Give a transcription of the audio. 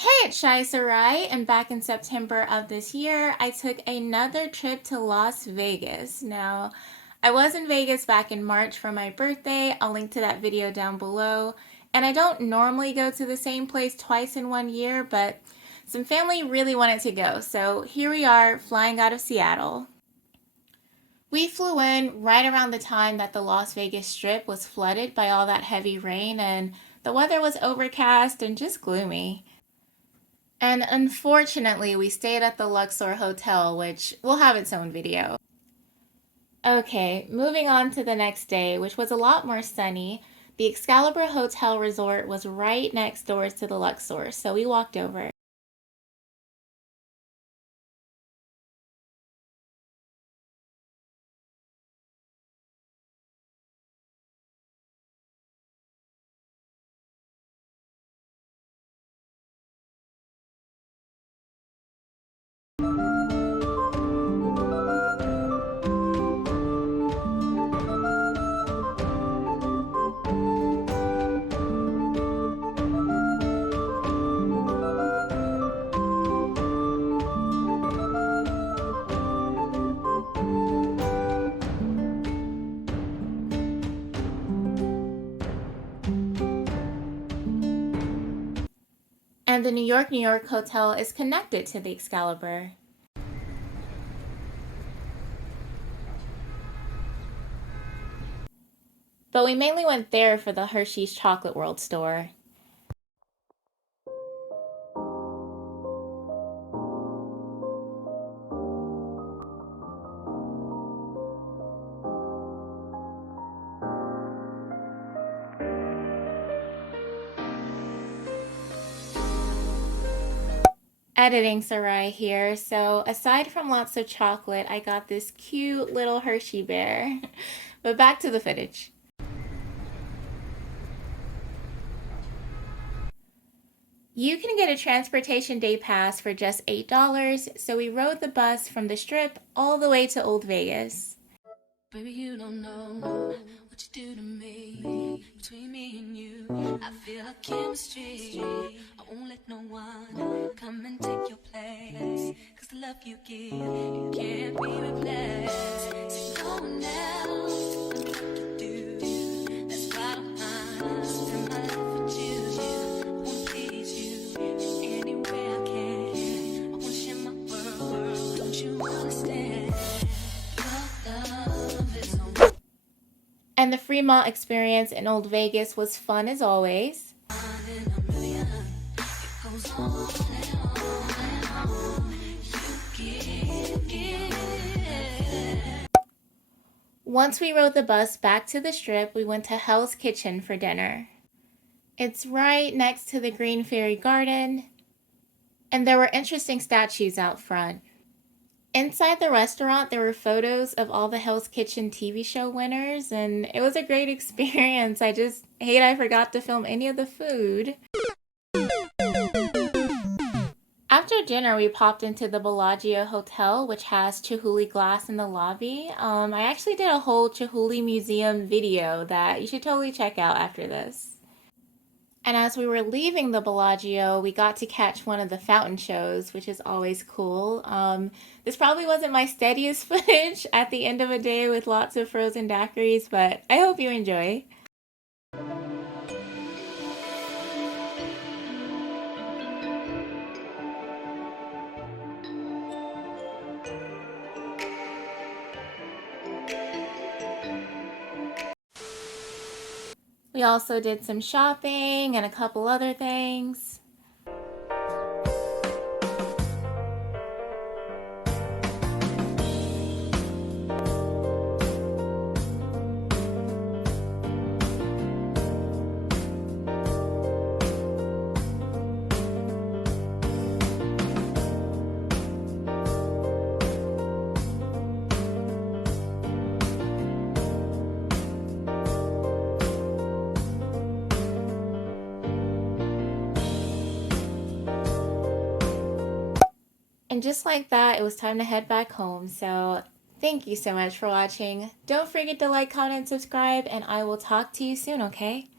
Hey, it's Shai Sarai, and back in September of this year, I took another trip to Las Vegas. Now, I was in Vegas back in March for my birthday. I'll link to that video down below. And I don't normally go to the same place twice in one year, but some family really wanted to go. So here we are, flying out of Seattle. We flew in right around the time that the Las Vegas Strip was flooded by all that heavy rain, and the weather was overcast and just gloomy. And unfortunately, we stayed at the Luxor Hotel, which will have its own video. Okay, moving on to the next day, which was a lot more sunny. The Excalibur Hotel Resort was right next doors to the Luxor, so we walked over. And the New York Hotel is connected to the Excalibur. But we mainly went there for the Hershey's Chocolate World store. Editing Sarai here. So aside from lots of chocolate, I got this cute little Hershey bear. But back to the footage. You can get a transportation day pass for just $8, so we rode the bus from the Strip all the way to Old Vegas. Baby, you don't know what you do to me. Between me and you, I feel a chemistry. I won't let no one come and take your place. Cause the love you give, it can't be replaced. There's no one else can do what you do. That's why I spend my life with you. I wanna please you in any way I can. I wanna share my world, don't you understand? And the Fremont experience in Old Vegas was fun as always. Once we rode the bus back to the Strip, we went to Hell's Kitchen for dinner. It's right next to the Green Fairy Garden, and there were interesting statues out front. Inside the restaurant, there were photos of all the Hell's Kitchen TV show winners, and it was a great experience. I just hate I forgot to film any of the food. After dinner, we popped into the Bellagio Hotel, which has Chihuly glass in the lobby. I actually did a whole Chihuly Museum video that you should totally check out after this. And as we were leaving the Bellagio, we got to catch one of the fountain shows, which is always cool. This probably wasn't my steadiest footage at the end of a day with lots of frozen daiquiris, but I hope you enjoy. We also did some shopping and a couple other things. And just like that, it was time to head back home. So thank you so much for watching. Don't forget to like, comment, and subscribe, and I will talk to you soon, okay?